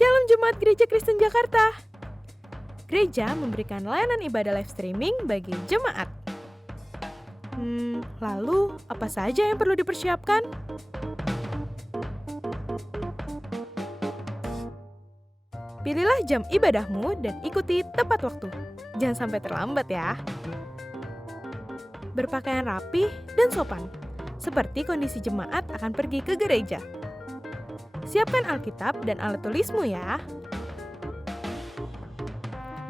Shalom Jemaat Gereja Kristen Jakarta. Gereja memberikan layanan ibadah live streaming bagi jemaat. Lalu apa saja yang perlu dipersiapkan? Pilihlah jam ibadahmu dan ikuti tepat waktu. Jangan sampai terlambat ya. Berpakaian rapi dan sopan, seperti kondisi jemaat akan pergi ke gereja. Siapkan Alkitab dan alat tulismu ya.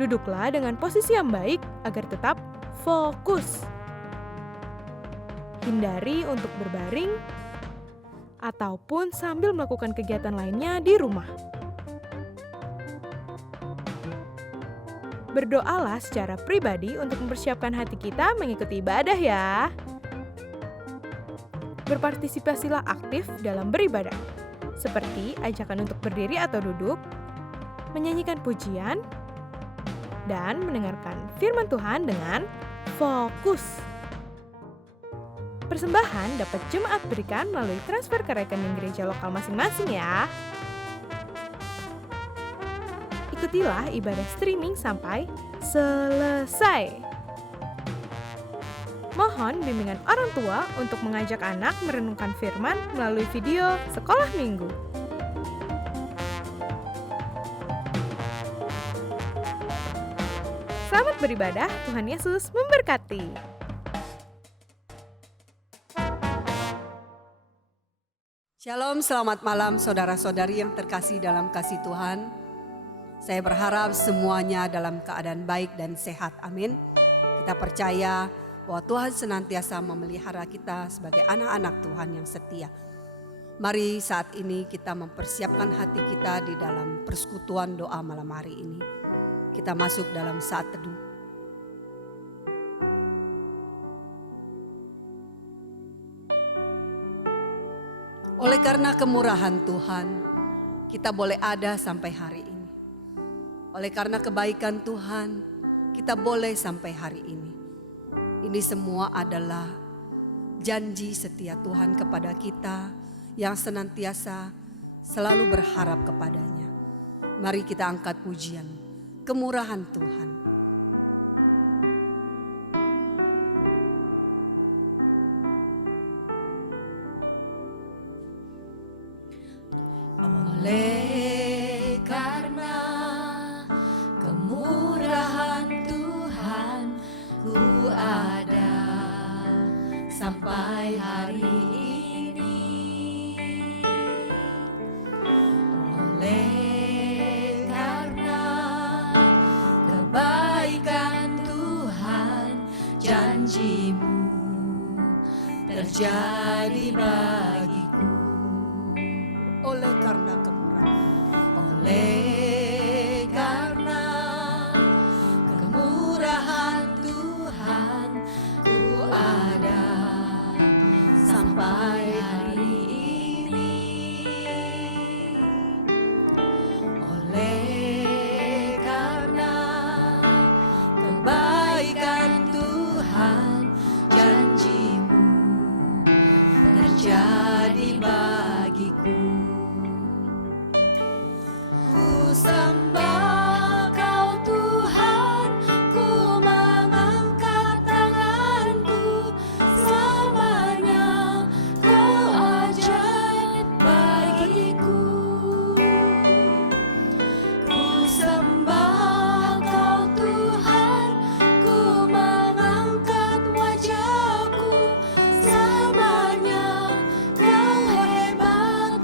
Duduklah dengan posisi yang baik agar tetap fokus. Hindari untuk berbaring ataupun sambil melakukan kegiatan lainnya di rumah. Berdoalah secara pribadi untuk mempersiapkan hati kita mengikuti ibadah ya. Berpartisipasilah aktif dalam beribadah, seperti ajakan untuk berdiri atau duduk, menyanyikan pujian, dan mendengarkan firman Tuhan dengan fokus. Persembahan dapat jemaat berikan melalui transfer ke rekening gereja lokal masing-masing ya. Ikutilah ibadah streaming sampai selesai. Mohon bimbingan orang tua untuk mengajak anak merenungkan firman melalui video sekolah minggu. Selamat beribadah, Tuhan Yesus memberkati. Shalom, selamat malam saudara-saudari yang terkasih dalam kasih Tuhan. Saya berharap semuanya dalam keadaan baik dan sehat, amin. Kita percaya bahwa Tuhan senantiasa memelihara kita sebagai anak-anak Tuhan yang setia. Mari saat ini kita mempersiapkan hati kita di dalam persekutuan doa malam hari ini. Kita masuk dalam saat teduh. Oleh karena kemurahan Tuhan, kita boleh ada sampai hari ini. Oleh karena kebaikan Tuhan, kita boleh sampai hari ini. Ini semua adalah janji setia Tuhan kepada kita yang senantiasa selalu berharap kepadanya. Mari kita angkat pujian, kemurahan Tuhan. Oleh karena kemurahan Tuhan, ku ada sampai hari ini. Oleh karena kebaikan Tuhan, janji-Mu terjadi bagiku. Oleh karena kemurahan, oleh karena kemurahan Tuhan, ku ada sampai hari ini. Oleh karena kebaikan Tuhan, janji-Mu terjadi bagiku. Ku sembah Kau Tuhan, ku mengangkat tanganku, selamanya Kau ajaib bagiku. Ku sembah Kau Tuhan, ku mengangkat wajahku, selamanya Kau hebat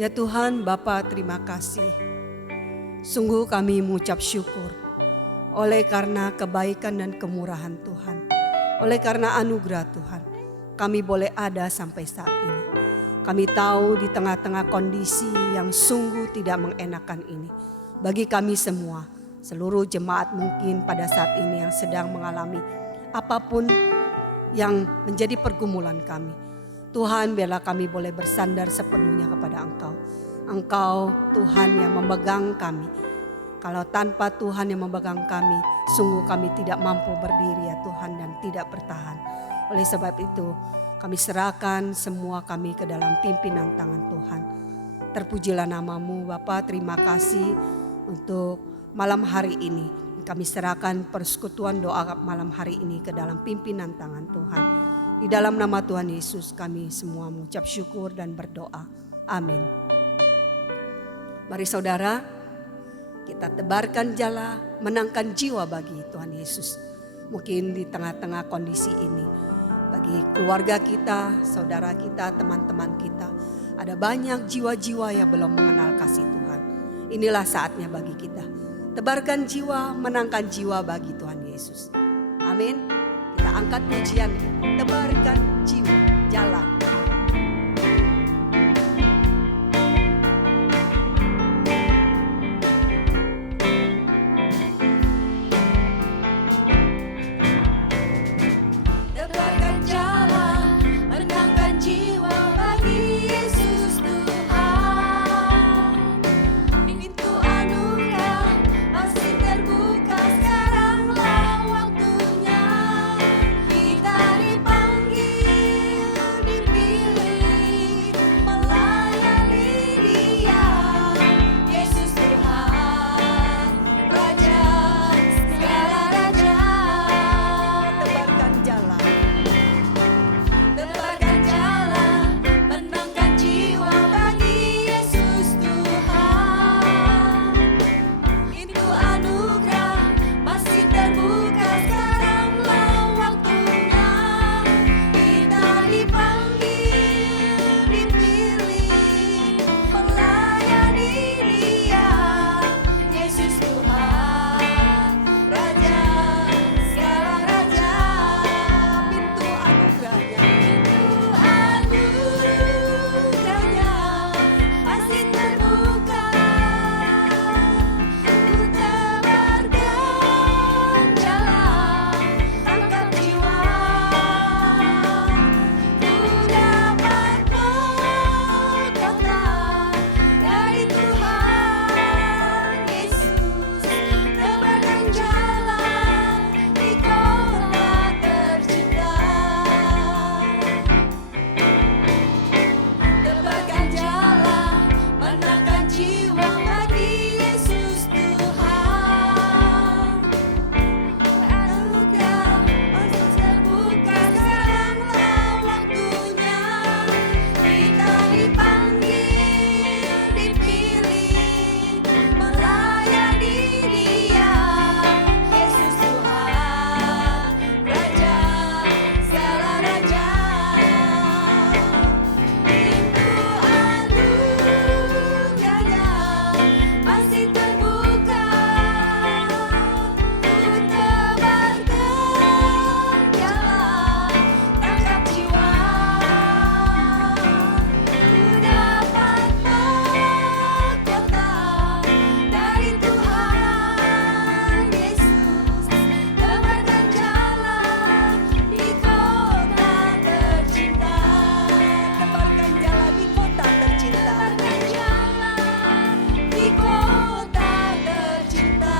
Ya Tuhan Bapa, terima kasih. Sungguh kami mengucap syukur oleh karena kebaikan dan kemurahan Tuhan. Oleh karena anugerah Tuhan, kami boleh ada sampai saat ini. Kami tahu di tengah-tengah kondisi yang sungguh tidak mengenakan ini. Bagi kami semua, seluruh jemaat mungkin pada saat ini yang sedang mengalami apapun yang menjadi pergumulan kami. Tuhan, biarlah kami boleh bersandar sepenuhnya kepada Engkau. Engkau Tuhan yang memegang kami. Kalau tanpa Tuhan yang memegang kami, sungguh kami tidak mampu berdiri ya Tuhan dan tidak bertahan. Oleh sebab itu, kami serahkan semua kami ke dalam pimpinan tangan Tuhan. Terpujilah namamu Bapa, terima kasih untuk malam hari ini. Kami serahkan persekutuan doa malam hari ini ke dalam pimpinan tangan Tuhan. Di dalam nama Tuhan Yesus kami semua mengucap syukur dan berdoa. Amin. Mari saudara, kita tebarkan jala, menangkan jiwa bagi Tuhan Yesus. Mungkin di tengah-tengah kondisi ini, bagi keluarga kita, saudara kita, teman-teman kita, ada banyak jiwa-jiwa yang belum mengenal kasih Tuhan. Inilah saatnya bagi kita. Tebarkan jiwa, menangkan jiwa bagi Tuhan Yesus. Amin. Kita angkat pujian, tebarkan jiwa, jalan. Tebarkan jalan, menangkan jiwa bagi Yesus Tuhan. Pintu anugerah masih terbuka, sekaranglah waktunya. Kita dipanggil, dipilih, melayani Dia. Yesus Tuhan, Raja segala raja. Tebarkan jalan. Tebarkan jalan, menangkan jiwa bagi Yesus Tuhan. Pintu anugerah masih terbuka, sekaranglah waktunya. Kita dipanggil, dipilih, melayani Dia. Yesus Tuhan, Raja segala raja. Pintu anugerahnya. Anugerahnya masih terbuka, ku tebarkan jalan, tangkap jiwa, ku dapat mahkota dari Tuhan Yesus. Tebarkan jalan di kota tercinta. Tebarkan jalan, menangkan jiwa bagi Yesus Tuhan. Anugerah masih terbuka, sekaranglah waktunya. Kita dipanggil, dipilih, melayani Dia. Yesus Tuhan, Raja segala raja. Pintu anugerahnya masih terbuka, ku tebarkan jalan, tangkap jiwa, ku dapat mahkota dari Tuhan Yesus. Tebarkan jalan di kota tercinta. Tebarkan jalan di kota tercinta. Tebarkan jalan di kota tercinta.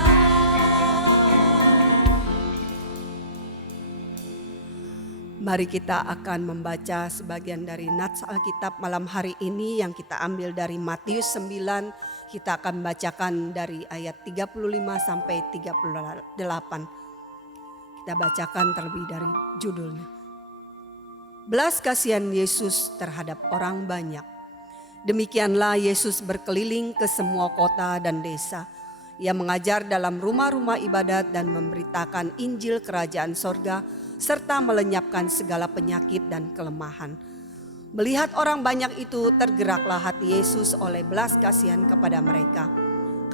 Mari kita akan membaca sebagian dari nats Alkitab malam hari ini yang kita ambil dari Matius 9. Kita akan membacakan dari ayat 35 sampai 38. Kita bacakan terlebih dari judulnya. Belas kasihan Yesus terhadap orang banyak. Demikianlah Yesus berkeliling ke semua kota dan desa. Ia mengajar dalam rumah-rumah ibadat dan memberitakan Injil Kerajaan Sorga serta melenyapkan segala penyakit dan kelemahan. Melihat orang banyak itu, tergeraklah hati Yesus oleh belas kasihan kepada mereka,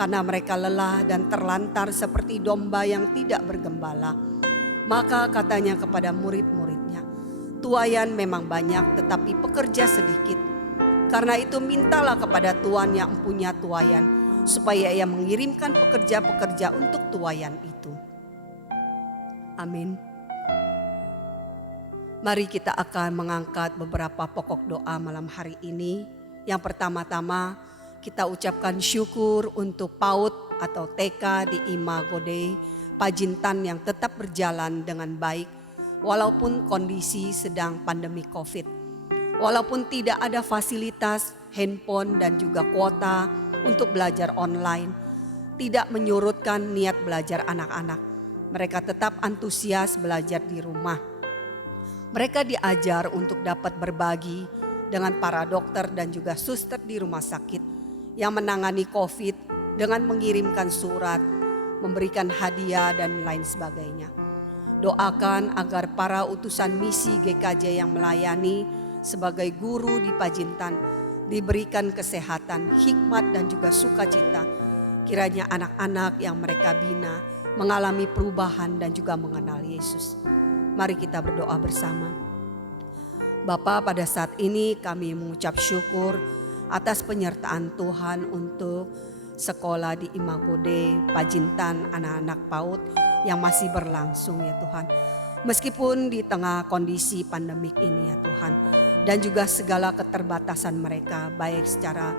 karena mereka lelah dan terlantar seperti domba yang tidak bergembala. Maka katanya kepada murid-muridnya, "Tuaian memang banyak, tetapi pekerja sedikit. Karena itu mintalah kepada Tuhan yang punya tuaian, supaya ia mengirimkan pekerja-pekerja untuk tuaian itu." Amin. Mari kita akan mengangkat beberapa pokok doa malam hari ini. Yang pertama-tama kita ucapkan syukur untuk PAUD atau TK di Imagode Pajintan yang tetap berjalan dengan baik walaupun kondisi sedang pandemi COVID. Walaupun tidak ada fasilitas, handphone dan juga kuota untuk belajar online, tidak menyurutkan niat belajar anak-anak. Mereka tetap antusias belajar di rumah. Mereka diajar untuk dapat berbagi dengan para dokter dan juga suster di rumah sakit yang menangani COVID dengan mengirimkan surat, memberikan hadiah dan lain sebagainya. Doakan agar para utusan misi GKJ yang melayani sebagai guru di Pajintan diberikan kesehatan, hikmat dan juga sukacita. Kiranya anak-anak yang mereka bina mengalami perubahan dan juga mengenal Yesus. Mari kita berdoa bersama. Bapa, pada saat ini kami mengucap syukur atas penyertaan Tuhan untuk sekolah di Imagode Pajintan anak-anak PAUD yang masih berlangsung ya Tuhan. Meskipun di tengah kondisi pandemik ini ya Tuhan, dan juga segala keterbatasan mereka baik secara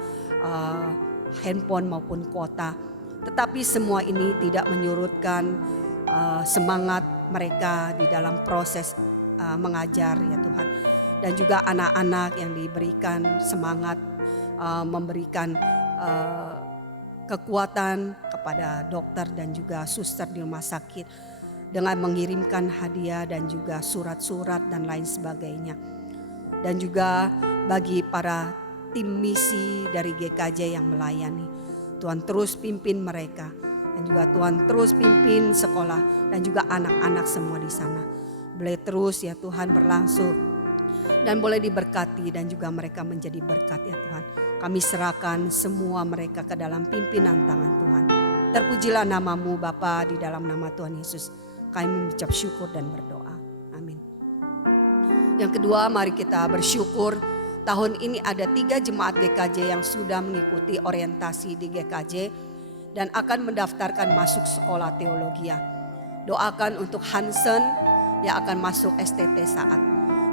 handphone maupun kuota, tetapi semua ini tidak menyurutkan semangat mereka di dalam proses mengajar ya Tuhan. Dan juga anak-anak yang diberikan semangat, memberikan kekuatan kepada dokter dan juga suster di rumah sakit dengan mengirimkan hadiah dan juga surat-surat dan lain sebagainya. Dan juga bagi para tim misi dari GKJ yang melayani, Tuhan terus pimpin mereka. Dan juga Tuhan terus pimpin sekolah dan juga anak-anak semua di sana. Boleh terus ya Tuhan berlangsung dan boleh diberkati dan juga mereka menjadi berkat ya Tuhan. Kami serahkan semua mereka ke dalam pimpinan tangan Tuhan. Terpujilah namamu Bapa, di dalam nama Tuhan Yesus kami mengucap syukur dan berdoa. Amin. Yang kedua, mari kita bersyukur. Tahun ini ada 3 jemaat GKJ yang sudah mengikuti orientasi di GKJ dan akan mendaftarkan masuk sekolah teologi. Doakan untuk Hansen yang akan masuk STT Saat,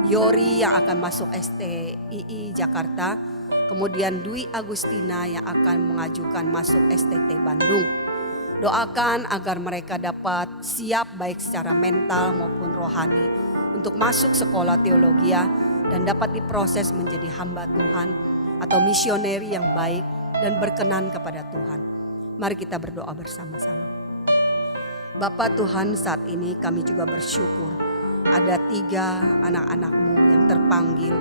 Yori yang akan masuk STII Jakarta, kemudian Dwi Agustina yang akan mengajukan masuk STT Bandung. Doakan agar mereka dapat siap baik secara mental maupun rohani untuk masuk sekolah teologi dan dapat diproses menjadi hamba Tuhan atau misioneri yang baik dan berkenan kepada Tuhan. Mari kita berdoa bersama-sama. Bapa Tuhan, saat ini kami juga bersyukur ada 3 anak-anak-Mu yang terpanggil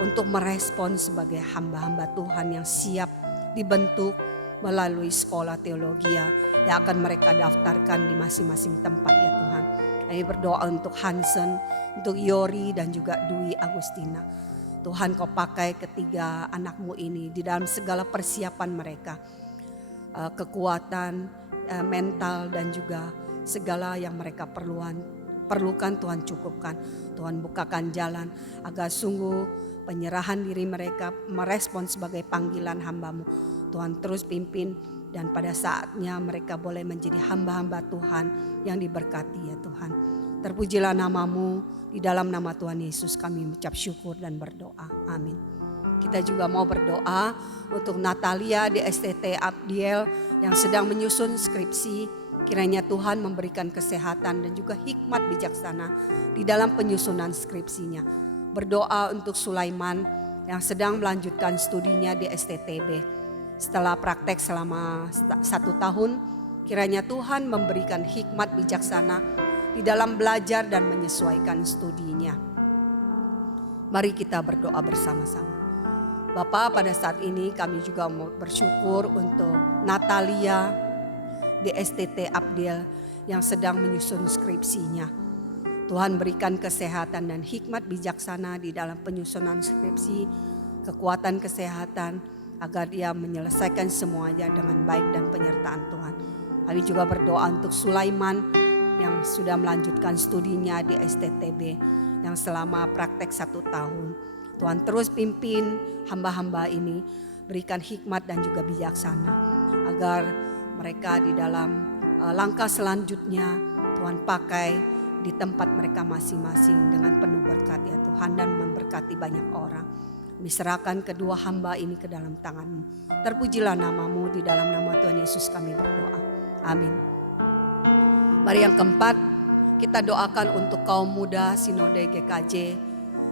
untuk merespon sebagai hamba-hamba Tuhan yang siap dibentuk melalui sekolah teologi yang akan mereka daftarkan di masing-masing tempat ya Tuhan. Kami berdoa untuk Hansen, untuk Yori dan juga Dwi Agustina. Tuhan, Kau pakai ketiga anak-Mu ini di dalam segala persiapan mereka. Kekuatan mental dan juga segala yang mereka perlukan Tuhan cukupkan. Tuhan bukakan jalan agar sungguh penyerahan diri mereka merespon sebagai panggilan hamba-Mu. Tuhan terus pimpin dan pada saatnya mereka boleh menjadi hamba-hamba Tuhan yang diberkati ya Tuhan. Terpujilah namamu, di dalam nama Tuhan Yesus kami mengucap syukur dan berdoa. Amin. Kita juga mau berdoa untuk Natalia di STT Abdiel yang sedang menyusun skripsi. Kiranya Tuhan memberikan kesehatan dan juga hikmat bijaksana di dalam penyusunan skripsinya. Berdoa untuk Sulaiman yang sedang melanjutkan studinya di STTB. Setelah praktek selama 1 tahun, kiranya Tuhan memberikan hikmat bijaksana di dalam belajar dan menyesuaikan studinya. Mari kita berdoa bersama-sama. Bapa, pada saat ini kami juga mau bersyukur untuk Natalia di STT Abdiel yang sedang menyusun skripsinya. Tuhan berikan kesehatan dan hikmat bijaksana di dalam penyusunan skripsi, kekuatan kesehatan, agar dia menyelesaikan semuanya dengan baik dan penyertaan Tuhan. Kami juga berdoa untuk Sulaiman yang sudah melanjutkan studinya di STTB yang selama praktek 1 tahun. Tuhan terus pimpin hamba-hamba ini, berikan hikmat dan juga bijaksana agar mereka di dalam langkah selanjutnya Tuhan pakai di tempat mereka masing-masing dengan penuh berkat ya Tuhan, dan memberkati banyak orang. Diserahkan kedua hamba ini ke dalam tangan-Mu. Terpujilah nama-Mu, di dalam nama Tuhan Yesus kami berdoa. Amin. Mari yang keempat, kita doakan untuk kaum muda Sinode GKJ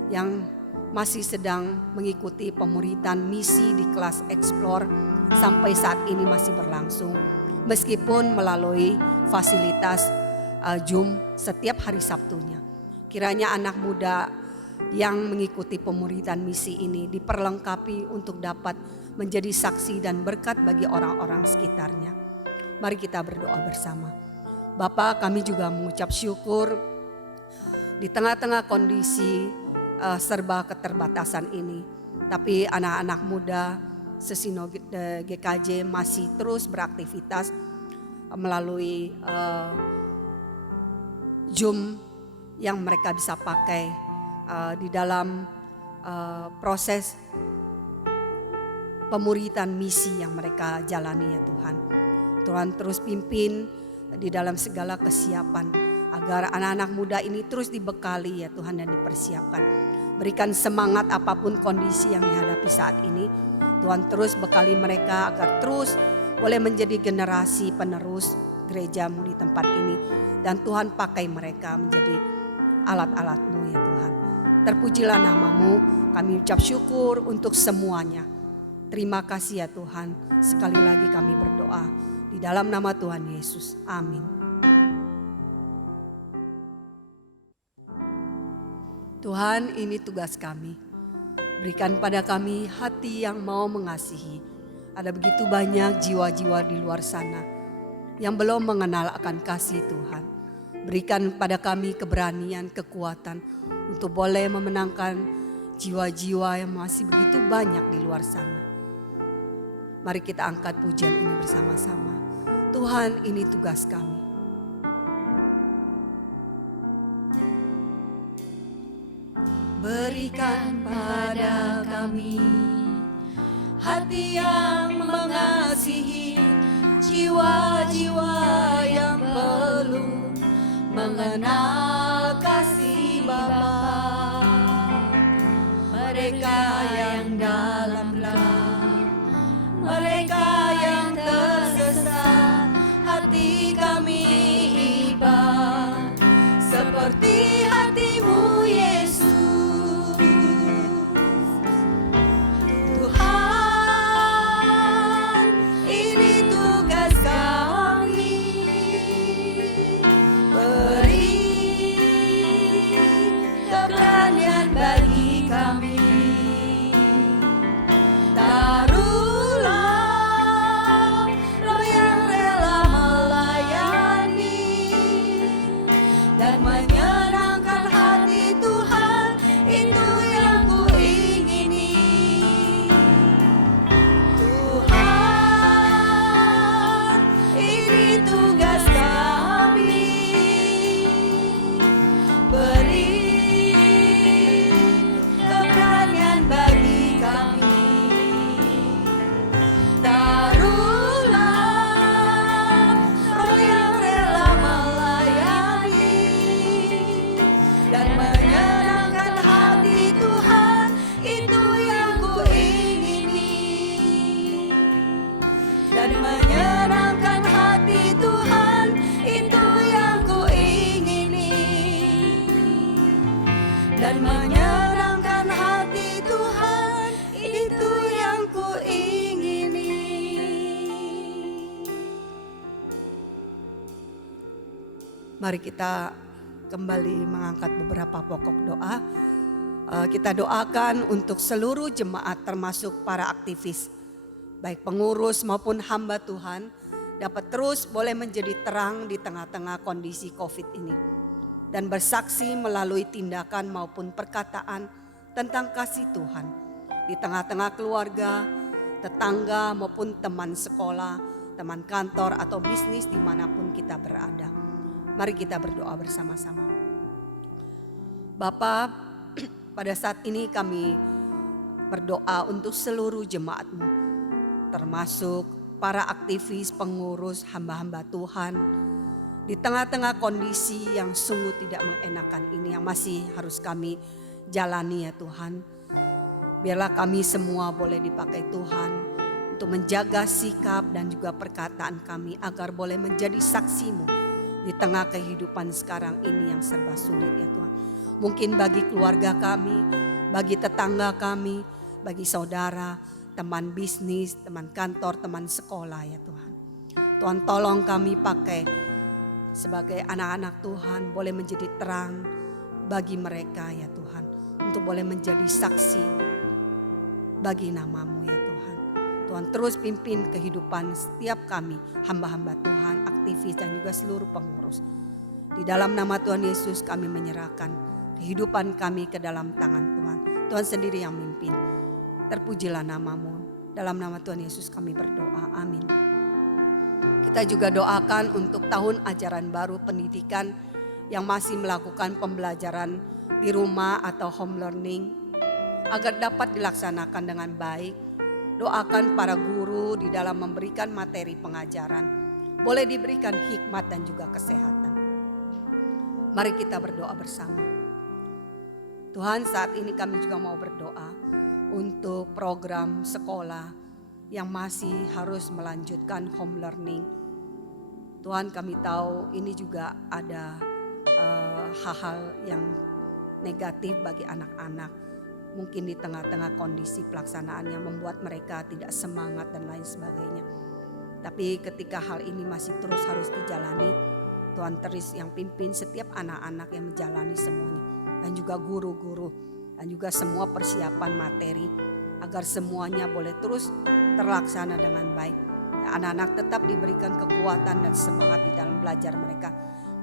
yang masih sedang mengikuti pemuritan misi di kelas Explore, sampai saat ini masih berlangsung. Meskipun melalui fasilitas Zoom setiap hari Sabtunya. Kiranya anak muda yang mengikuti pemuritan misi ini diperlengkapi untuk dapat menjadi saksi dan berkat bagi orang-orang sekitarnya. Mari kita berdoa bersama. Bapa, kami juga mengucap syukur di tengah-tengah kondisi serba keterbatasan ini. Tapi anak-anak muda Sinode GKJ masih terus beraktivitas melalui Zoom yang mereka bisa pakai di dalam proses pemuritan misi yang mereka jalani ya Tuhan. Tuhan terus pimpin di dalam segala kesiapan agar anak-anak muda ini terus dibekali ya Tuhan dan dipersiapkan. Berikan semangat apapun kondisi yang dihadapi saat ini. Tuhan terus bekali mereka agar terus boleh menjadi generasi penerus gereja-Mu di tempat ini. Dan Tuhan pakai mereka menjadi alat-alat-Mu ya Tuhan. Terpujilah nama-Mu, kami ucap syukur untuk semuanya. Terima kasih ya Tuhan, sekali lagi kami berdoa di dalam nama Tuhan Yesus, amin. Tuhan, ini tugas kami. Berikan pada kami hati yang mau mengasihi. Ada begitu banyak jiwa-jiwa di luar sana yang belum mengenal akan kasih Tuhan. Berikan pada kami keberanian, kekuatan untuk boleh memenangkan jiwa-jiwa yang masih begitu banyak di luar sana. Mari kita angkat pujian ini bersama-sama. Tuhan, ini tugas kami. Berikan pada kami hati yang mengasihi, jiwa-jiwa yang perlu mengenal kasih Bapa. Mereka yang dalam gelap, mereka yang tersesat, hati kami iba seperti hati-Mu Yesus. Tuhan, ini tugas kami. Beri keberanian bagi kami. Taruhlah roh yang rela melayani dan menyenangkan hati Tuhan, itu yang ku ingini. Tuhan, ini tugas kami. Beri keberanian bagi kami. Taruhlah roh yang rela melayani dan menyenangkan hati Tuhan, itu yang ku ingini. Dan menyenangkan hati Tuhan, itu yang ku ingini. Dan menyenangkan hati Tuhan, itu yang ku ingini. Mari kita kembali mengangkat beberapa pokok doa. Kita doakan untuk seluruh jemaat termasuk para aktivis, baik pengurus maupun hamba Tuhan, dapat terus boleh menjadi terang di tengah-tengah kondisi COVID ini. dan bersaksi melalui tindakan maupun perkataan tentang kasih Tuhan di tengah-tengah keluarga, tetangga maupun teman sekolah, teman kantor atau bisnis dimanapun kita berada. Mari kita berdoa bersama-sama. Bapa, pada saat ini kami berdoa untuk seluruh jemaat-Mu, termasuk para aktivis, pengurus, hamba-hamba Tuhan, di tengah-tengah kondisi yang sungguh tidak mengenakan ini yang masih harus kami jalani ya Tuhan. Biarlah kami semua boleh dipakai Tuhan untuk menjaga sikap dan juga perkataan kami agar boleh menjadi saksi-Mu di tengah kehidupan sekarang ini yang serba sulit ya Tuhan. Mungkin bagi keluarga kami, bagi tetangga kami, bagi saudara, teman bisnis, teman kantor, teman sekolah ya Tuhan. Tuhan tolong kami pakai sebagai anak-anak Tuhan boleh menjadi terang bagi mereka ya Tuhan. Untuk boleh menjadi saksi bagi nama-Mu ya Tuhan. Tuhan terus pimpin kehidupan setiap kami, hamba-hamba Tuhan, aktivis dan juga seluruh pengurus. Di dalam nama Tuhan Yesus kami menyerahkan kehidupan kami ke dalam tangan Tuhan. Tuhan sendiri yang memimpin. Terpujilah nama-Mu. Dalam nama Tuhan Yesus kami berdoa. Amin. Kita juga doakan untuk tahun ajaran baru pendidikan yang masih melakukan pembelajaran di rumah atau home learning agar dapat dilaksanakan dengan baik. Doakan para guru di dalam memberikan materi pengajaran boleh diberikan hikmat dan juga kesehatan. Mari kita berdoa bersama. Tuhan, saat ini kami juga mau berdoa untuk program sekolah yang masih harus melanjutkan home learning. Tuhan, kami tahu ini juga ada hal-hal yang negatif bagi anak-anak. Mungkin di tengah-tengah kondisi pelaksanaan yang membuat mereka tidak semangat dan lain sebagainya. Tapi ketika hal ini masih terus harus dijalani, Tuhan terus yang pimpin setiap anak-anak yang menjalani semuanya. Dan juga guru-guru dan juga semua persiapan materi agar semuanya boleh terus terlaksana dengan baik. Anak-anak tetap diberikan kekuatan dan semangat di dalam belajar mereka,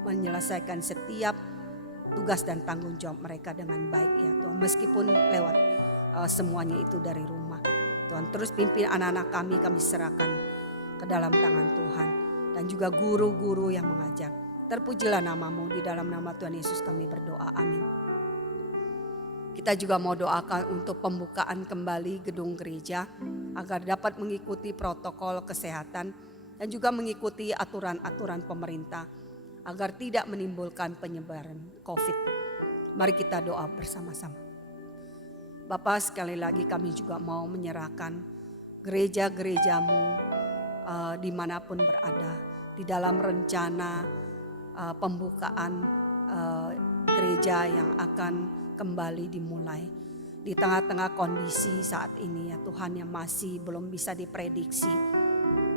menyelesaikan setiap tugas dan tanggung jawab mereka dengan baik ya Tuhan. Meskipun lewat semuanya itu dari rumah. Tuhan terus pimpin anak-anak kami serahkan ke dalam tangan Tuhan. Dan juga guru-guru yang mengajar. Terpujilah nama-Mu, di dalam nama Tuhan Yesus kami berdoa. Amin. Kita juga mau doakan untuk pembukaan kembali gedung gereja agar dapat mengikuti protokol kesehatan dan juga mengikuti aturan-aturan pemerintah agar tidak menimbulkan penyebaran COVID. Mari kita doa bersama-sama. Bapa, sekali lagi kami juga mau menyerahkan gereja-gereja-Mu dimanapun berada di dalam rencana pembukaan gereja yang akan kembali dimulai di tengah-tengah kondisi saat ini ya Tuhan yang masih belum bisa diprediksi.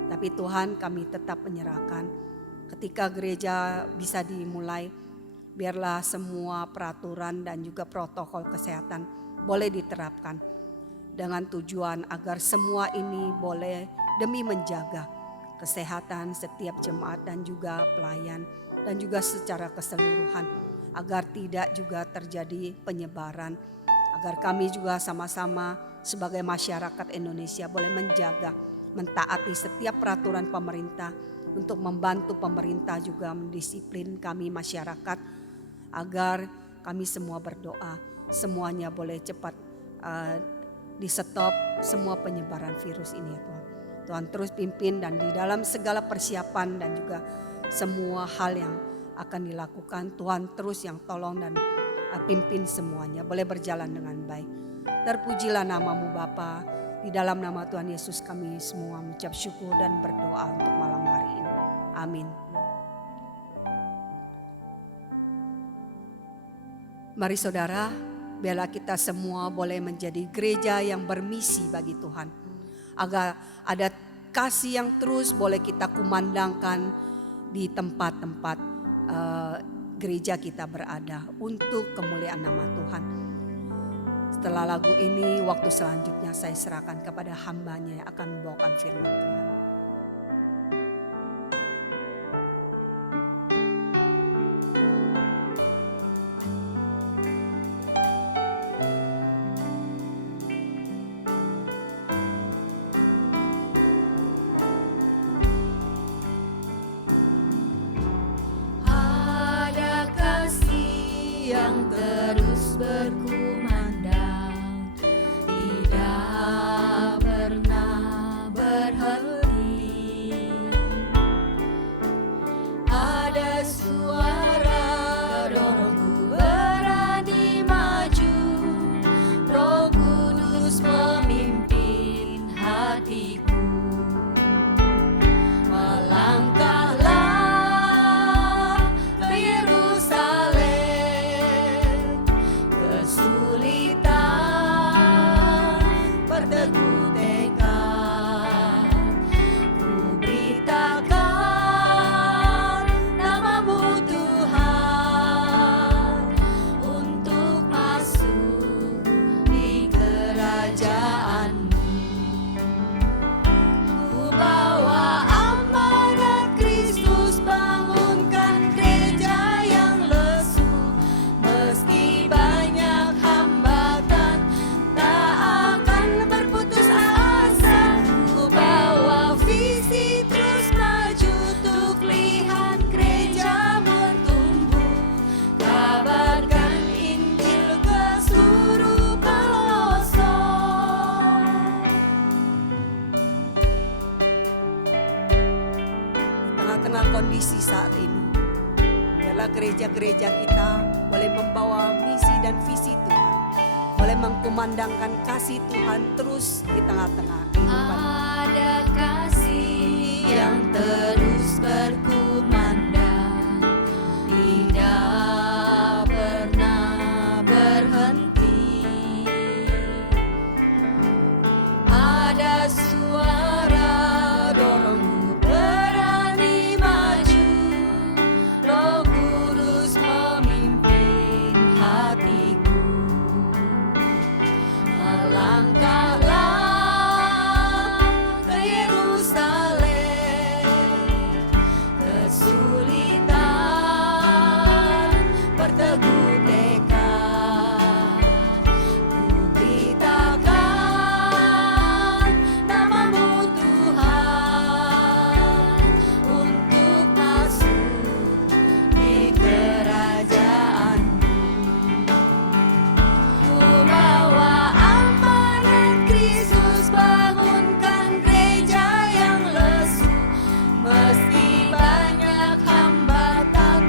Tapi Tuhan, kami tetap menyerahkan ketika gereja bisa dimulai, biarlah semua peraturan dan juga protokol kesehatan boleh diterapkan dengan tujuan agar semua ini boleh demi menjaga kesehatan setiap jemaat dan juga pelayan dan juga secara keseluruhan, agar tidak juga terjadi penyebaran, agar kami juga sama-sama sebagai masyarakat Indonesia boleh menjaga, mentaati setiap peraturan pemerintah untuk membantu pemerintah juga mendisiplin kami masyarakat, agar kami semua berdoa semuanya boleh cepat di stop semua penyebaran virus ini ya Tuhan. Tuhan terus pimpin dan di dalam segala persiapan dan juga semua hal yang akan dilakukan, Tuhan terus yang tolong dan pimpin semuanya boleh berjalan dengan baik. Terpujilah nama-Mu Bapa. Di dalam nama Tuhan Yesus kami semua mengucap syukur dan berdoa untuk malam hari ini. Amin. Mari saudara, biarlah kita semua boleh menjadi gereja yang bermisi bagi Tuhan. Agar ada kasih yang terus boleh kita kumandangkan di tempat-tempat gereja kita berada untuk kemuliaan nama Tuhan. Setelah lagu ini, waktu selanjutnya saya serahkan kepada hamba-Nya yang akan membawakan firman Tuhan. yang terus berkumandang, tidak pernah berhenti. Ada suara dorongku berani maju, Roh Kudus memimpin hatiku. Melangkahlah ke Yerusalem, kesulitan berteguh tekad, ku beritakan namamu Tuhan, untuk masuk di kerajaanmu. Ku bawa amanat Kristus, bangunkan gereja yang lesu. Meski banyak hambatan, tak akan berputus asa. Ku bawa visi terus maju, untuk lihat gereja bertumbuh. Kabarkan Injil ke seluruh pelosok. Tengah-tengah kondisi saat ini, biarlah gereja-gereja kita boleh membawa misi dan visi Tuhan, boleh mengkumandangkan kasih Tuhan terus di tengah-tengah kehidupan. Ada kasih yang terus berkumandang, tidak pernah berhenti. Ada suara dorongku berani maju, Roh Kudus memimpin hatiku. Melangkahlah ke Yerusalem, kesulitan berteguh tekad, ku beritakan namamu Tuhan, untuk masuk di kerajaanmu. Ku bawa amanat Kristus, bangunkan gereja yang lesu. Meski banyak hambatan,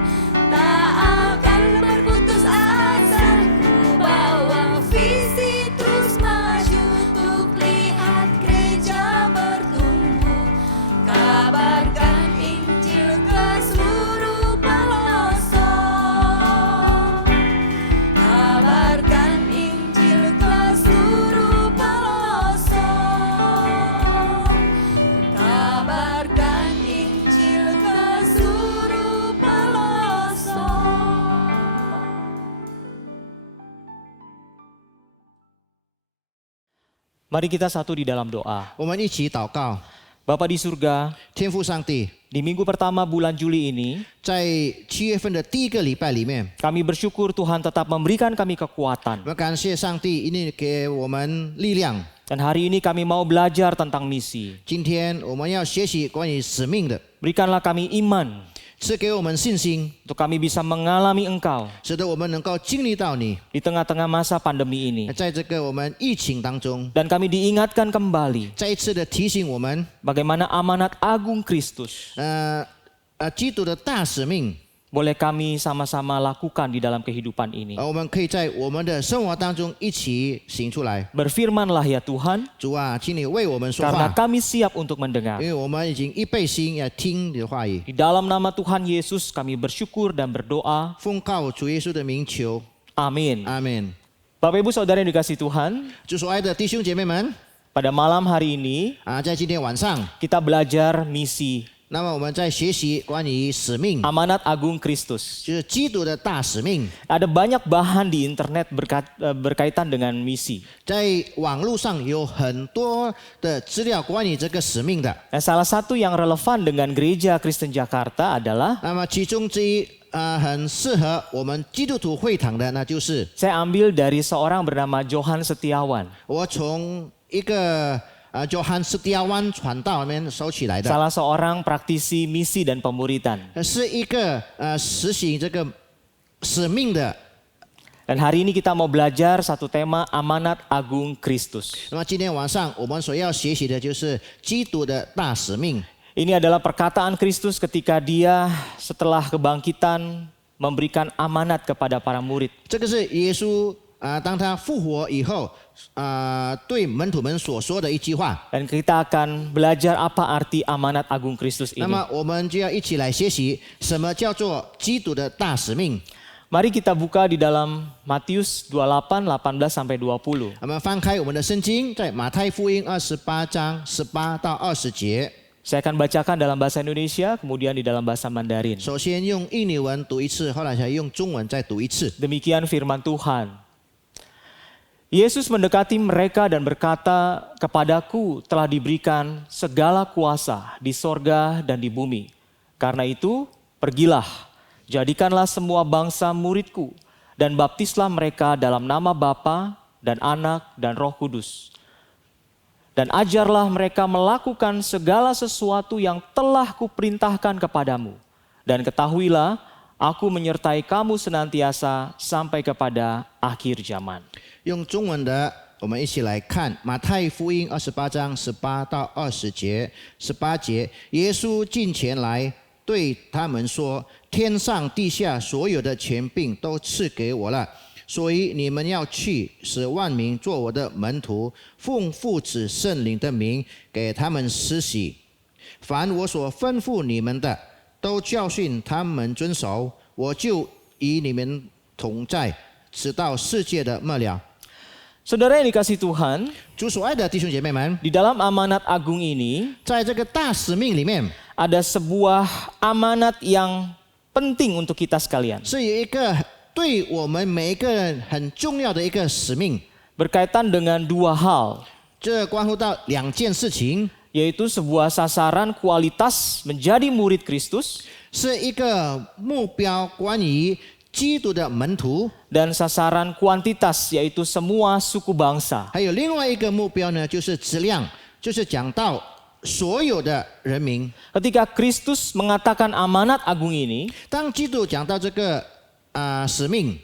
tak akan berputus asa. Ku bawa visi terus maju, untuk lihat gereja bertumbuh. Kabarkan Injil ke seluruh pelosok. Kabarkan Injil ke seluruh pelosok. Kabarkan Injil ke seluruh pelosok. Mari kita satu di dalam doa. 我们一起祷告， Bapa di surga, 天父上帝， di minggu pertama bulan Juli ini, 在7月份的第一个礼拜里面， kami bersyukur Tuhan tetap memberikan kami kekuatan. 我们感谢上帝，因为给我们力量。 Dan hari ini kami mau belajar tentang misi. 今天我们要学习关于使命的， Berikanlah kami iman, 赐给我们信心， untuk kami bisa mengalami Engkau 使得我们能够经历到你。 di tengah-tengah masa pandemi ini. 在这个我们疫情当中， Dan kami diingatkan kembali 再一次的提醒我们， bagaimana amanat agung Kristus 基督的大使命， boleh kami sama-sama lakukan di dalam kehidupan ini. 我们可以在我们的生活当中一起行出来。 Berfirmanlah ya Tuhan, 主啊，请你为我们说 karena 话， kami siap untuk mendengar. 因为我们已经预备心要听你的话语。 Di dalam nama Tuhan Yesus kami bersyukur dan berdoa. 奉靠主耶稣的名求， Amin. 阿门。 Bapak Ibu Saudara yang dikasihi Tuhan, 主所爱的弟兄姐妹们， pada malam hari ini 在今天晚上， kita belajar misi 那么我们在学习关于使命， amanat agung Kristus. 就是基督的大使命。 Ada banyak bahan di internet berkaitan dengan misi. 在网络上有很多的资料关于这个使命的。 Dan salah satu yang relevan dengan Gereja Kristen Jakarta adalah 那么其中之一很适合我们基督徒会堂的，那就是 saya ambil dari seorang bernama Johan Setiawan, 我从一个Johan Setiawan 传道里面收起来的， salah seorang praktisi misi dan pemuritan. 是一个实行这个使命的 Dan hari ini kita mau belajar satu tema amanat agung Kristus. 那么今天晚上我们所要学习的就是基督的大使命。 Ini adalah perkataan Kristus ketika dia setelah kebangkitan memberikan amanat kepada para murid. 这个是耶稣当他复活以后对门徒们所说的一句话。 Dan kita akan belajar apa arti amanat agung Kristus 那 ini. 么我们就要一起来学习什么叫做基督的大使命。 Mari kita buka di dalam Matius 28, 18 sampai 20. 我们翻开我们的圣经，在马太福音28章18到20节。 Saya akan bacakan dalam bahasa Indonesia, kemudian di dalam bahasa Mandarin. 首先用印尼文读一次，后来才用中文再读一次。 Demikian firman Tuhan. Yesus mendekati mereka dan berkata, "Kepadaku telah diberikan segala kuasa di sorga dan di bumi. Karena itu, pergilah, jadikanlah semua bangsa muridku, dan baptislah mereka dalam nama Bapa dan Anak dan Roh Kudus. Dan ajarlah mereka melakukan segala sesuatu yang telah kuperintahkan kepadamu. Dan ketahuilah, aku menyertai kamu senantiasa sampai kepada akhir zaman." 用中文的，我们一起来看马太福音28章18到20节。18节，耶稣近前来对他们说：“天上地下所有的权柄都赐给我了，所以你们要去，使万民做我的门徒，奉父子圣灵的名给他们施洗。凡我所吩咐你们的，都教训他们遵守。我就与你们同在，直到世界的末了。” Saudara yang dikasih Tuhan, 主所爱的弟兄姐妹们， di dalam amanat agung ini 在这个大使命里面， ada sebuah amanat yang penting untuk kita sekalian. 是有一个对我们每一个人很重要的一个使命， Berkaitan dengan dua hal, 这关乎到两件事情， yaitu sebuah sasaran kualitas menjadi murid Kristus 是一个目标，关于基督的门徒， dan sasaran kuantitas yaitu semua suku bangsa. 还有另外一个目标呢，就是质量，就是讲到所有的人民。 Ketika Kristus mengatakan amanat agung ini, 当基督讲到这个使命，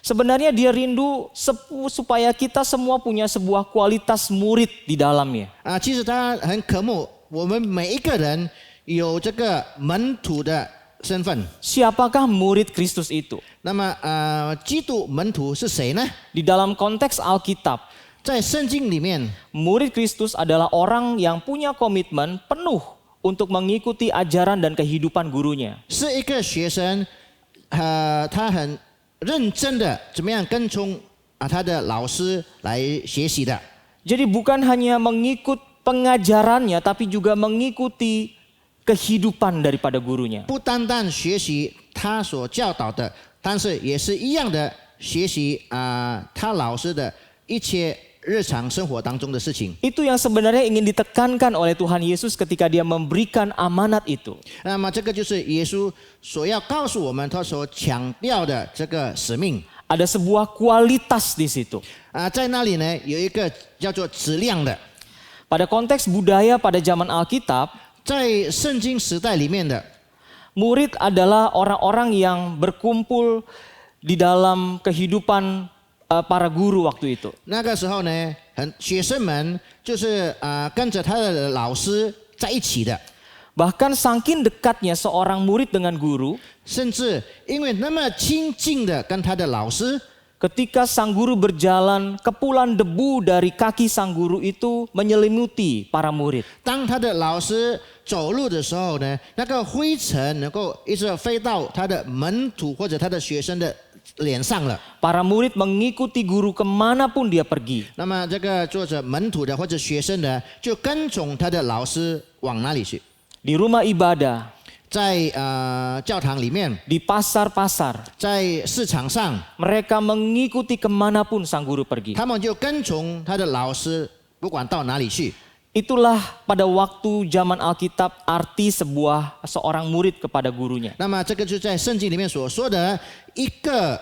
sebenarnya dia rindu supaya kita semua punya sebuah kualitas murid di dalamnya. 其实他很渴慕我们每一个人有这个门徒的身份。 Siapakah murid Kristus itu? 那么基督门徒是谁呢？ Di dalam konteks Alkitab, 在圣经里面， murid Kristus adalah orang yang punya komitmen penuh untuk mengikuti ajaran dan kehidupan gurunya. 是一个学生，他很认真的怎么样跟从他的老师来学习的。 Jadi bukan hanya mengikut pengajarannya, tapi juga mengikuti kehidupan daripada gurunya. 不单单学习他所教导的，但是也是一样的学习他老师的一切日常生活当中的事情。 Itu yang sebenarnya ingin ditekankan oleh Tuhan Yesus ketika dia memberikan amanat itu. 那么这个就是耶稣所要告诉我们，他所强调的这个使命。 Ada sebuah kualitas di situ. 在那里呢有一个叫做质量的， Pada konteks budaya pada zaman Alkitab, 在圣经时代里面的。 murid adalah orang-orang yang berkumpul di dalam kehidupan para guru waktu itu. 那个时候呢，学生们就是跟着他的老师在一起的， Bahkan saking dekatnya seorang murid dengan guru, 甚至因为那么亲近的跟他的老师， ketika sang guru berjalan, kepulan debu dari kaki sang guru itu menyelimuti para murid. 当他的老师走路的时候呢，那个灰尘能够一直飞到他的门徒或者他的学生的脸上了。 Para murid mengikuti guru kemanapun dia pergi. 那么这个做着门徒的或者学生的，就跟从他的老师往哪里去？ Di rumah ibadah, 在教堂里面， di pasar-pasar, 在市场上， mereka mengikuti kemanapun sang guru pergi. 他们就跟从他的老师，不管到哪里去。 Itulah pada waktu zaman Alkitab arti seorang murid kepada gurunya. 那么这个就在圣经里面所说的一个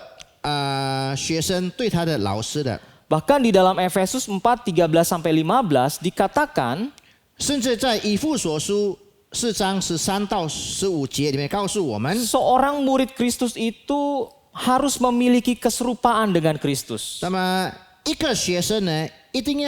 学生对他的老师的， Bahkan di dalam Efesus 4:13-15 dikatakan 甚至在以弗所书4章13到15节里面告诉我们， seorang murid Kristus itu harus memiliki keserupaan dengan Kristus. 那么一个学生呢，一定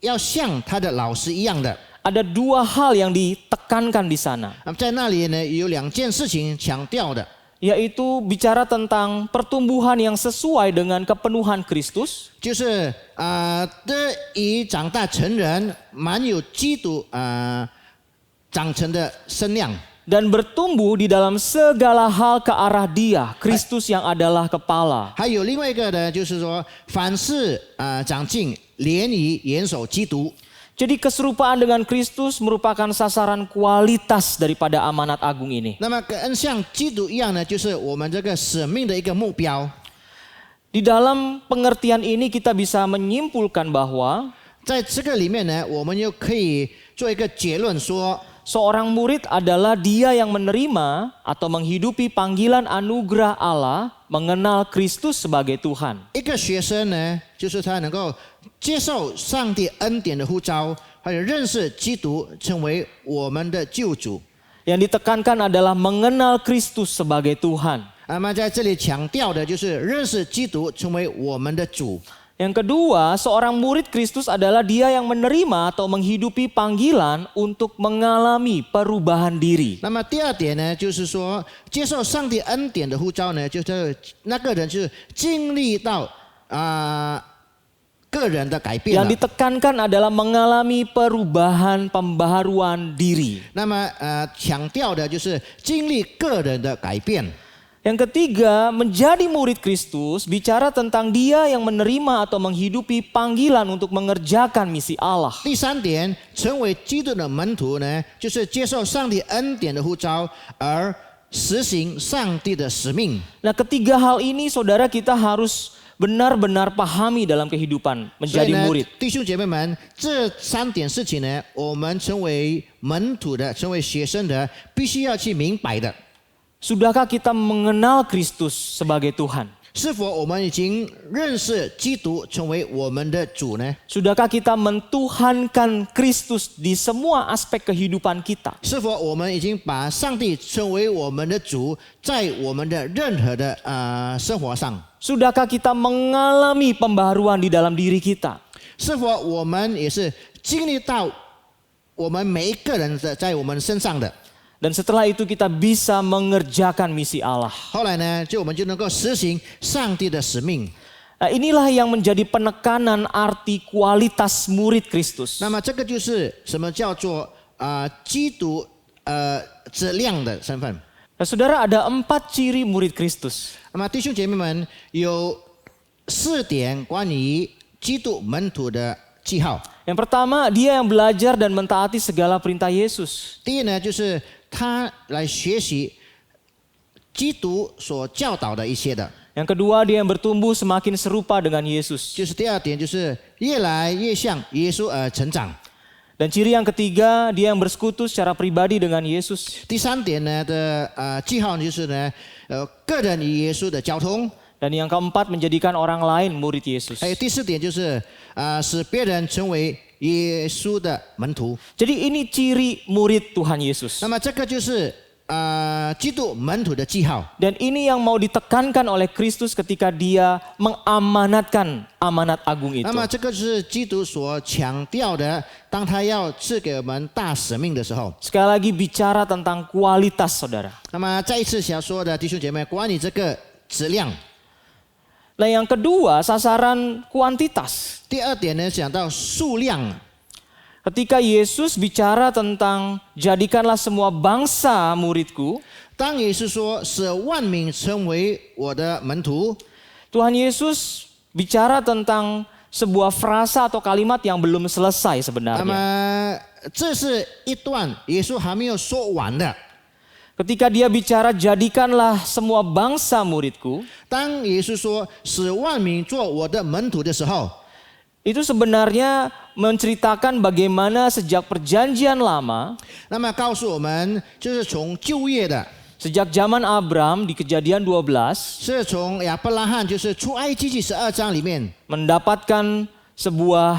要像他的老师一样的。 Ada dua hal yang ditekankan di sana, 在那里呢，有两件事情强调的， yaitu bicara tentang pertumbuhan yang sesuai dengan kepenuhan Kristus 就是得以长大成人，满有基督长成的身量。 dan bertumbuh di dalam segala hal ke arah Dia, Kristus yang adalah kepala. 还有另外一个呢，就是说凡事长进，连于严守基督。 Jadi keserupaan dengan Kristus merupakan sasaran kualitas daripada amanat agung ini. 那么跟像基督一样呢，就是我们这个使命的一个目标。 Di dalam pengertian ini kita bisa menyimpulkan bahwa 在这个里面呢，我们又可以做一个结论说， seorang murid adalah dia yang menerima atau menghidupi panggilan anugerah Allah, mengenal Kristus sebagai Tuhan. 一个学生呢，就是他能够接受上帝恩典的呼召，还有认识基督成为我们的救主。 Yang ditekankan adalah mengenal Kristus sebagai Tuhan. 那么在这里强调的就是认识基督成为我们的主。 Yang kedua, seorang murid Kristus adalah dia yang menerima atau menghidupi panggilan untuk mengalami perubahan diri. 那么第二点呢，就是说接受上帝恩典的呼召呢，就是那个人就是经历到个人的改变了。 Yang ditekankan adalah mengalami perubahan pembaharuan diri. 那么强调的就是经历个人的改变。 Yang ketiga, menjadi murid Kristus bicara tentang dia yang menerima atau menghidupi panggilan untuk mengerjakan misi Allah. 第三点，成为基督的门徒呢，就是接受上帝恩典的呼召，而实行上帝的使命。 Nah, ketiga hal ini saudara kita harus benar-benar pahami dalam kehidupan 所以 menjadi 呢 murid.，弟兄姐妹们，这三点事情呢，我们成为门徒的、成为学生的，必须要去明白的。 Sudahkah kita mengenal Kristus sebagai Tuhan? 是否我们已经认识基督成为我们的主呢？ Sudahkah kita mentuhankan Kristus di semua aspek kehidupan kita? 是否我们已经把上帝成为我们的主，在我们的任何的生活上？ Sudahkah kita mengalami pembaharuan di dalam diri kita? 是否我们也是经历到我们每一个人在我们身上的？ Dan setelah itu kita bisa mengerjakan misi Allah. 后来呢，我们就能够实行上帝的使命。 Nah, inilah yang menjadi penekanan arti kualitas murid Kristus. 那么这个就是什么叫做基督质量的身份。 Nah, saudara, ada 4 ciri murid Kristus. 那么弟兄姐妹们，有4点关于基督门徒的记号。 Yang pertama, dia yang belajar dan mentaati segala perintah Yesus. 第一呢，就是他来学习基督所教导的一些的。 Yang kedua, dia yang bertumbuh semakin serupa dengan Yesus. 就是第二点，就是越来越像耶稣而成长。 Dan ciri yang ketiga, dia yang bersekutu secara pribadi dengan Yesus. 第三点呢的记号就是呢，个人与耶稣的交通。 Dan yang keempat, menjadikan orang lain murid Yesus. 还有第四点就是使别人成为耶稣的门徒。 Jadi ini ciri murid Tuhan Yesus. 那么这个就是基督门徒的记号。 Dan ini yang mau ditekankan oleh Kristus ketika dia mengamanatkan amanat agung itu. 那么这个就是基督所强调的，当他要赐给我们大使命的时候。 Sekali lagi bicara tentang kualitas saudara. 那么再一次想说的弟兄姐妹，关于这个质量。 Nah, yang kedua, sasaran kuantitas. 第二点呢，讲到数量。 Ketika Yesus bicara tentang jadikanlah semua bangsa muridku, 当耶稣说使万民成为我的门徒， Tuhan Yesus bicara tentang sebuah frasa atau kalimat yang belum selesai 那 sebenarnya. 么这是一段耶稣还没有说完的。 Ketika dia bicara jadikanlah semua bangsa muridku, 当耶稣说使万民做我的门徒的时候， itu sebenarnya menceritakan bagaimana sejak perjanjian lama, 那么告诉我们就是从旧约的， sejak zaman Abram di Kejadian 12, 是从亚伯拉罕就是出埃及记12章里面， mendapatkan sebuah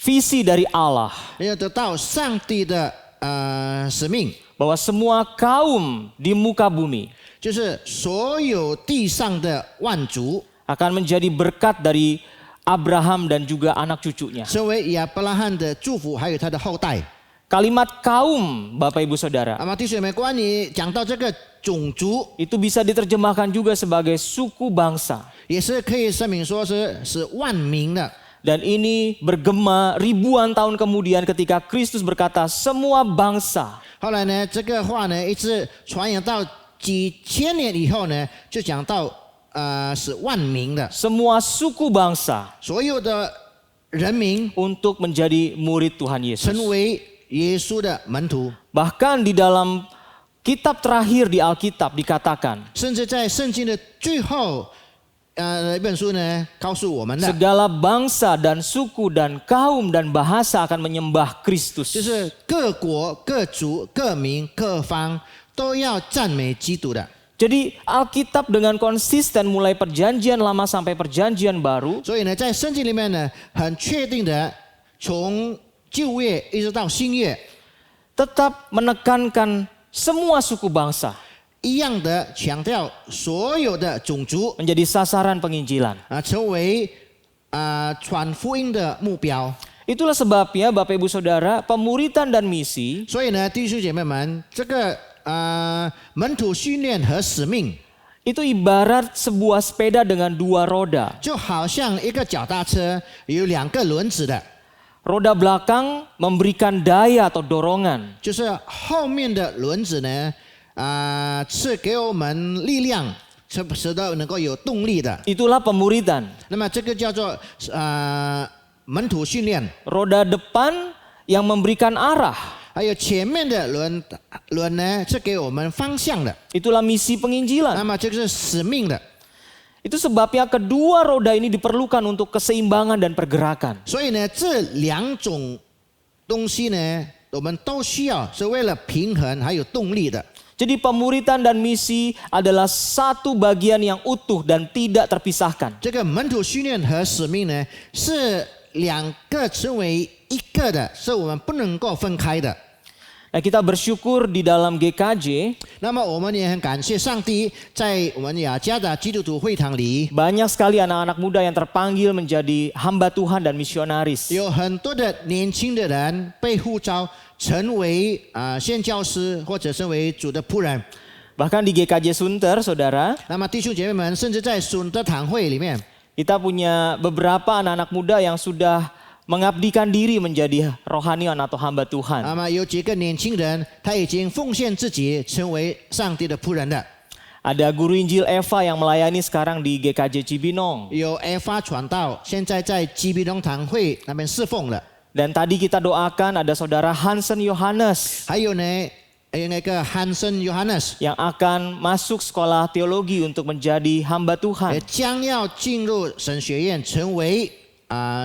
visi dari Allah 要得到上帝的使命， bahwa semua kaum di muka bumi 就是所有地上的万族， akan menjadi berkat dari Abraham dan juga anak cucunya. 成为亚伯拉罕的祝福，还有他的后代。 Kalimat kaum, Bapak Ibu Saudara, 那么弟兄姐妹，关于讲到这个种族， itu bisa diterjemahkan juga sebagai suku bangsa. 也是可以声明说是万民的。 Dan ini bergema ribuan tahun kemudian ketika Kristus berkata semua bangsa. 后来呢，这个话呢一直传扬到几千年以后呢，就讲到是万民的， Semua suku bangsa 所有的人民 untuk menjadi murid Tuhan 成 Yesus. 为耶稣的门徒。 Bahkan di dalam kitab terakhir di Alkitab dikatakan 甚至在圣经的最后，一本书呢告诉我们的， segala bangsa dan suku dan kaum dan bahasa akan menyembah 就 Kristus. 是各国、各族、各民、各方都要赞美基督的。 Jadi Alkitab dengan konsisten mulai perjanjian lama sampai perjanjian baru 所以呢，在圣经里面呢，很确定的，从旧约一直到新约， tetap menekankan semua suku bangsa 一样的强调所有的种族 menjadi sasaran penginjilan. 成为传福音的目标。 Itulah sebabnya Bapak Ibu Saudara, pemuritan dan misi 所以呢，弟兄姐妹们，这个门徒训练和使命， itu ibarat sebuah sepeda dengan dua roda. 就好像一个脚踏车有两个轮子的， Roda belakang memberikan daya atau dorongan. 就是后面的轮子呢，是给我们力量，使得能够有动力的。 Itulah pemuritan. 那么这个叫做门徒训练， Roda depan yang memberikan arah. 还有前面的轮呢是给我们方向的， Itulah misi 那 penginjilan. 么这个是使命的。 Itu sebabnya kedua roda ini diperlukan untuk keseimbangan dan pergerakan. 所以呢，这两种东西呢，我们都需要，是为了平衡还有动力的。 Jadi pemuritan dan misi adalah satu bagian yang utuh dan tidak terpisahkan. 这个门徒训练和使命呢，是两个成为一个的，是我们不能够分开的。 Nah, kita bersyukur di dalam GKJ 那么我们也很感谢上帝，在我们雅加达基督徒会堂里， banyak sekali anak-anak muda yang terpanggil menjadi hamba Tuhan dan misionaris. 有很多的年轻的人被呼召成为宣教师或者成为主的仆人。 Bahkan di GKJ Sunter, saudara, 那么弟兄姐妹们，甚至在sunter的堂会里面， kita punya beberapa anak-anak muda yang sudah mengabdikan diri menjadi rohaniwan atau hamba 那 Tuhan. 么有几个年轻人，他已经奉献自己，成为上帝的仆人的。 Ada guru Injil Eva yang melayani sekarang di GKJ Cibinong. 有 Eva 传道，现在在基比东堂会那边侍奉了。 Dan tadi kita doakan ada saudara Hansen Yohanes 还有呢，有那个 Hansen Johannes yang akan masuk sekolah teologi untuk menjadi hamba 也 Tuhan. 将要进入神学院，成为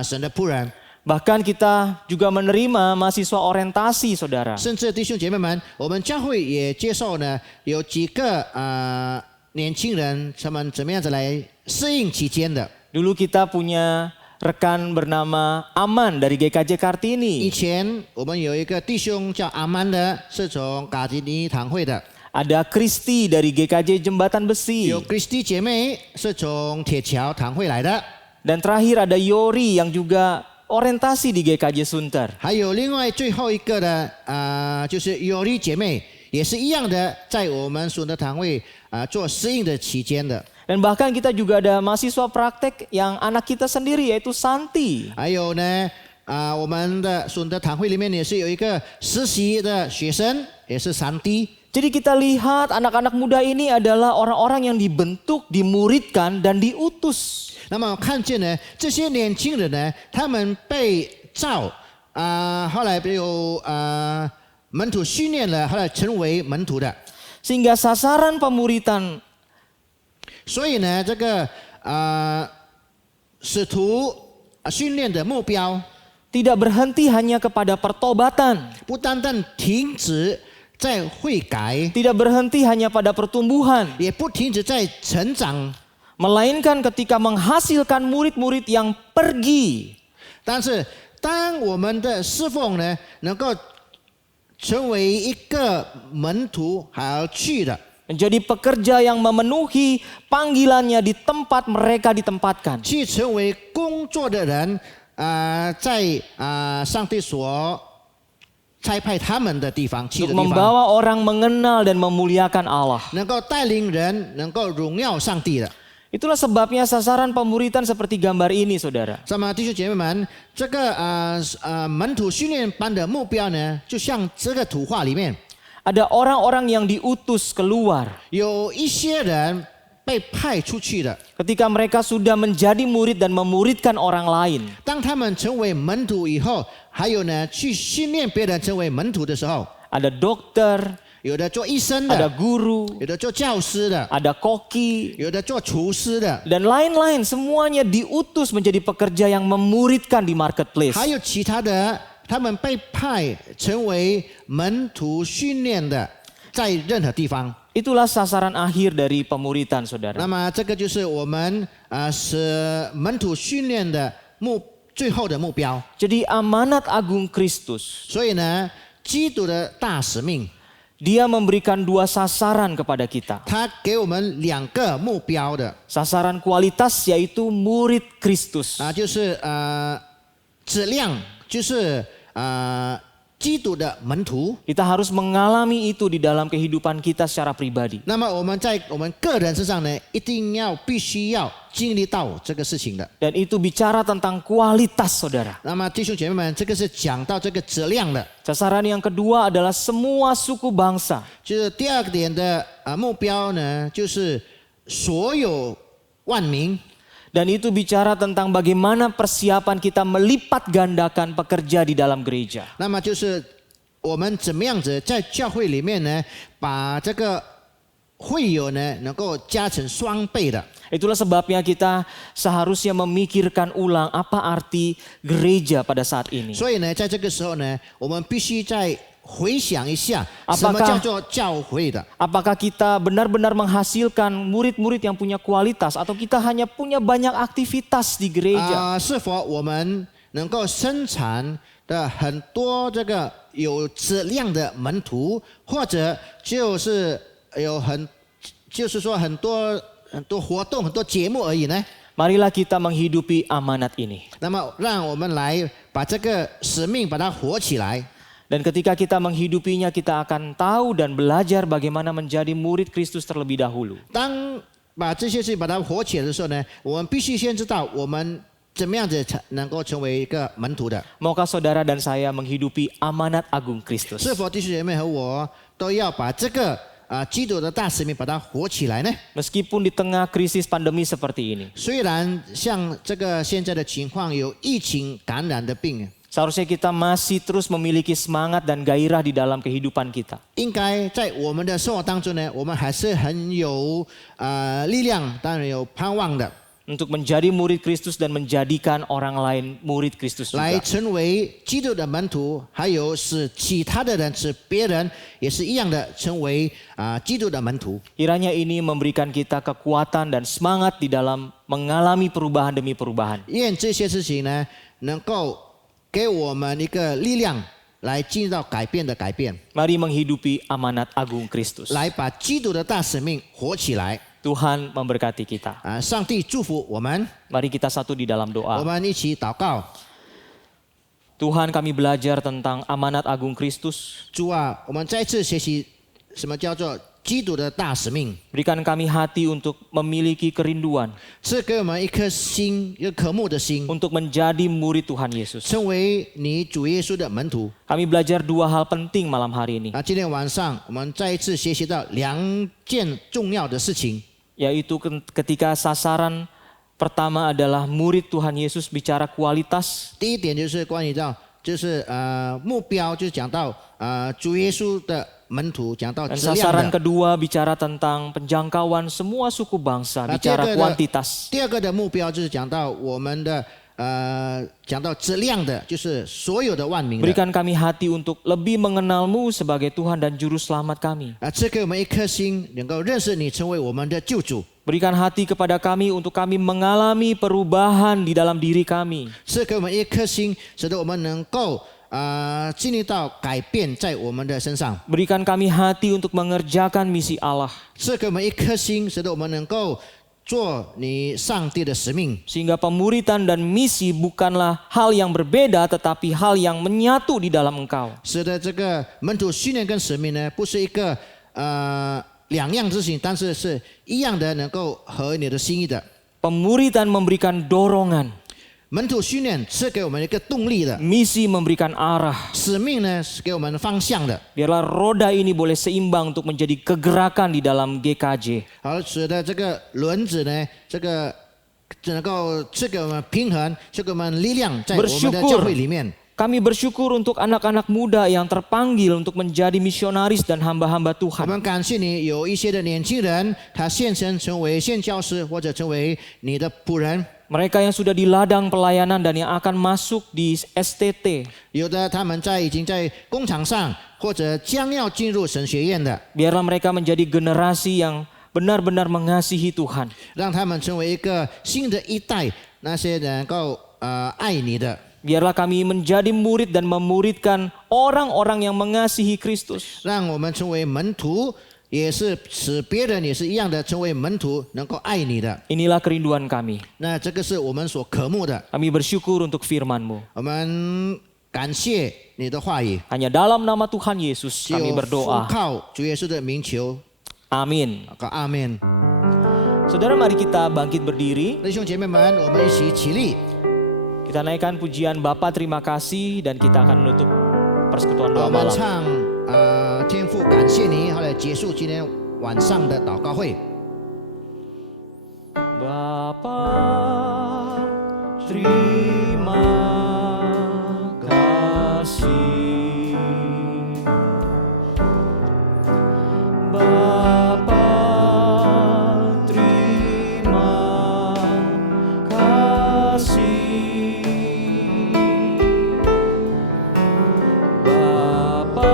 神的仆人。 Bahkan kita juga menerima mahasiswa orientasi, saudara. 甚至弟兄姐妹们，我们教会也接受呢，有几个年轻人，他们怎么样子来适应期间的。 Dulu kita punya rekan bernama Aman dari GKJ 以 Kartini. 前我们有一个弟兄叫阿曼的，是从嘎吉尼堂会的； Ada Kristi dari GKJ Jembatan Besi. 有 Christy 姐妹是从铁桥堂会来的； Dan terakhir ada Yori yang juga orientasi di GKJ Sunter. 还有另外最后一个的就是有丽姐妹，也是一样的，在我们sunter堂会做适应的期间的。 Dan bahkan kita juga ada mahasiswa praktek yang anak kita sendiri yaitu Santi. 还有呢，我们的sunter堂会里面也是有一个实习的学生，也是三弟。 Jadi kita lihat anak-anak muda ini adalah orang-orang yang dibentuk, dimuridkan, dan diutus. 那么看见呢，这些年轻人呢，他们被召后来有门徒训练了，后来成为门徒的。 Sehingga sasaran pemuritan 所以呢，这个使徒训练的目标， tidak berhenti hanya kepada pertobatan. 不单单停止在悔改， Tidak berhenti hanya pada pertumbuhan. 也不停止在成长。 Melainkan ketika menghasilkan murid-murid yang pergi. 但是，当我们的侍奉呢，能够成为一个门徒还要去的， menjadi pekerja yang memenuhi panggilannya di tempat mereka ditempatkan. 去成为工作的人，在上帝所差派他们的地方去的 Untuk 地方， membawa orang mengenal dan memuliakan Allah. 能够带领人，能够荣耀上帝的。 Itulah sebabnya sasaran pemuritan seperti gambar ini, saudara. 那么弟兄姐妹们，这个门徒训练班的目标呢，就像这个图画里面， Ada orang-orang yang diutus keluar. 有一些人被派出去的。 Ketika mereka sudah menjadi murid dan memuridkan orang lain. 当他们成为门徒以后，还有呢，去训练别人成为门徒的时候， Ada dokter, 有的做医生 ada 的， guru, 有的做教师的， ada koki, 有的做厨师的， dan lain-lain. Semuanya diutus menjadi pekerja yang memuridkan di marketplace. 还有其他的，他们被派成为门徒训练的，在任何地方。 Itulah sasaran akhir dari pemuritan, 那 saudara. 么这个就是我们是门徒训练的最后的目标。 Jadi amanat agung Kristus, 所以呢，基督的大使命， dia memberikan dua sasaran kepada kita. 他给我们2个目标的 Sasaran kualitas yaitu murid Kristus. 就是质量，就是基督的门徒。 Kita harus mengalami itu di dalam kehidupan kita secara pribadi. 那么我们在我们个人身上呢，必须要经历到这个事情的。 Dan itu bicara tentang kualitas, saudara. 那么弟兄姐妹们，这个是讲到这个质量的， Sasaran yang kedua adalah semua suku bangsa. 就是第2个点的目标呢，就是所有万民。 Dan itu bicara tentang bagaimana persiapan kita melipat gandakan pekerja di dalam gereja. 那么就是我们怎么样子在教会里面呢，把这个会友呢能够加成双倍的。 Itulah sebabnya kita seharusnya memikirkan ulang apa arti gereja pada saat ini. 所以呢，在这个时候呢，我们必须再回想一下，什么 Apakah- 叫做教会的？ Apakah kita benar-benar menghasilkan murid-murid yang punya kualitas atau kita hanya punya banyak aktivitas di gereja? 是否我们能够生产的很多这个有质量的门徒，或者就是就是说很多活动、很多节目而已呢？ Marilah kita menghidupi amanat ini. 那么，让我们来把这个使命把它活起来。 Dan ketika kita menghidupinya, kita akan tahu dan belajar bagaimana menjadi murid Kristus terlebih dahulu. 当把这些事情把它活起来的时候呢，我们必须先知道我们怎么样子才能够成为一个门徒的。 Maukah saudara dan saya menghidupi amanat agung Kristus? 是否弟兄姐妹和我都要把这个基督的大使命把它活起来呢？ Meskipun di tengah krisis pandemi seperti ini, 虽然像这个现在的情况有疫情感染的病， seharusnya kita masih terus memiliki semangat dan gairah di dalam kehidupan kita. 应该在我们的生活当中呢，我们还是很有力量，当然有盼望的， Untuk menjadi murid Kristus dan menjadikan orang lain murid Kristus 来 juga. 成为基督的门徒，还有使其他的人、使别人也是一样的成为基督的门徒。 Kiranya ini memberikan kita kekuatan dan semangat di dalam mengalami perubahan demi perubahan. 愿这些事情呢，能够给我们一个力量，来进入到改变的改变， Mari menghidupi amanat agung Kristus. 来把基督的大使命活起来。 Tuhan memberkati kita. 上帝祝福我们， Mari kita satu di dalam 我 doa. 们一起祷告。 Tuhan, kami belajar tentang amanat agung Kristus. 主啊，我们再次学习什么叫做基督的大使命， Berikan kami hati untuk memiliki kerinduan 赐给我们一颗心，一个渴慕的心， untuk menjadi murid Tuhan Yesus. 成为你主耶稣的门徒。 Kami belajar dua hal penting malam hari ini, 今天晚上我们再一次学习到2件重要的事情， yaitu ketika sasaran pertama adalah murid Tuhan Yesus bicara kualitas, 第一点就是关于到，就是目标，就是讲到主耶稣的门徒，讲到 dan 质量 sasaran 的。 kedua bicara tentang penjangkauan semua suku bangsa, bicara kuantitas. 第二个的目标就是讲到我们的讲到质量的，就是所有的万民的。 Berikan kami hati untuk lebih mengenalmu sebagai Tuhan dan Juru Selamat kami. 赐给我们一颗心，能够认识你，成为我们的救主。 Berikan hati kepada kami untuk kami mengalami perubahan di dalam diri kami. 赐给我们一颗心，使得我们能够经历到改变在我们的身上， Berikan kami hati untuk mengerjakan misi Allah. 赐给我们一颗心，使得我们能够做你上帝的使命， Sehingga pemuritan dan misi bukanlah hal yang berbeda tetapi hal yang menyatu di dalam Engkau. 使得这个门徒训练跟使命呢，不是一个两样之情，但是是一样的，能够合你的心意的。 Pemuritan memberikan dorongan, 门徒训练是给我们一个动力的， misi memberikan arah. 使命呢是给我们方向的， Biarlah roda ini boleh seimbang untuk menjadi kegerakan di dalam GKJ. 而使得这个轮子呢，这个能够赐给我们平衡，赐给我们力量，在我们的教会里面。 Kami bersyukur untuk anak-anak muda yang terpanggil untuk menjadi misionaris dan hamba-hamba 我 Tuhan. 们感谢你，有一些的年轻人，他现身成为宣教师，或者成为你的仆人。 Mereka yang sudah di ladang pelayanan dan yang akan masuk di STT. 有的他们已经在工厂上，或者将要进入神学院的， Biarlah mereka menjadi generasi yang benar-benar mengasihi Tuhan. 让他们成为一个新的一代，那些能够爱你的。 Biarlah kami menjadi murid dan memuridkan orang-orang yang mengasihi Kristus. 让我们成为门徒，也是使别人也是一样的成为门徒，能够爱你的。 Inilah kerinduan kami. 那这个是我们所渴慕的。 Kami bersyukur untuk firman-Mu. 我们感谢你的话语， Hanya dalam nama Tuhan Yesus 只 kami 有奉 berdoa. 靠主耶稣的名求， Amin. 阿门。 Saudara, mari kita bangkit berdiri. 弟兄姐妹们，我们一起起立， Kita naikkan pujian Bapa terima kasih dan kita akan menutup persekutuan 我 doa 们 malam. 唱天父感谢你，后来结束今天晚上的祷告会。 Bapa terima kasih. Bapa terima kasih. Bapa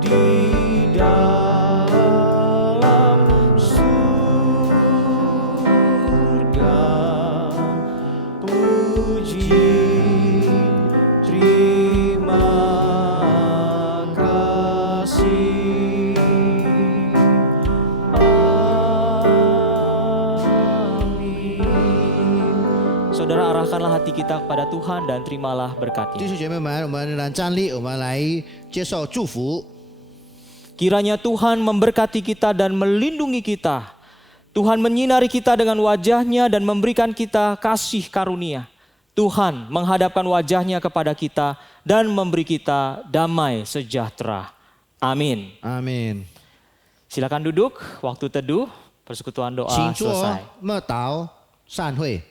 di dalam surga, puji terima kasih. Amin. Saudara, arahkanlah hati kita kepada Tuhan dan terimalah 弟 berkatnya. 兄姐妹们，我们来站立，我们来接受祝福。 Kiranya Tuhan memberkati kita dan melindungi kita. Tuhan menyinari kita dengan wajahnya dan memberikan kita kasih karunia. Tuhan menghadapkan wajahnya kepada kita dan memberi kita damai sejahtera. Amin. 阿门。 Silakan duduk, waktu teduh, persekutuan doa 请坐 selesai. 默祷散会。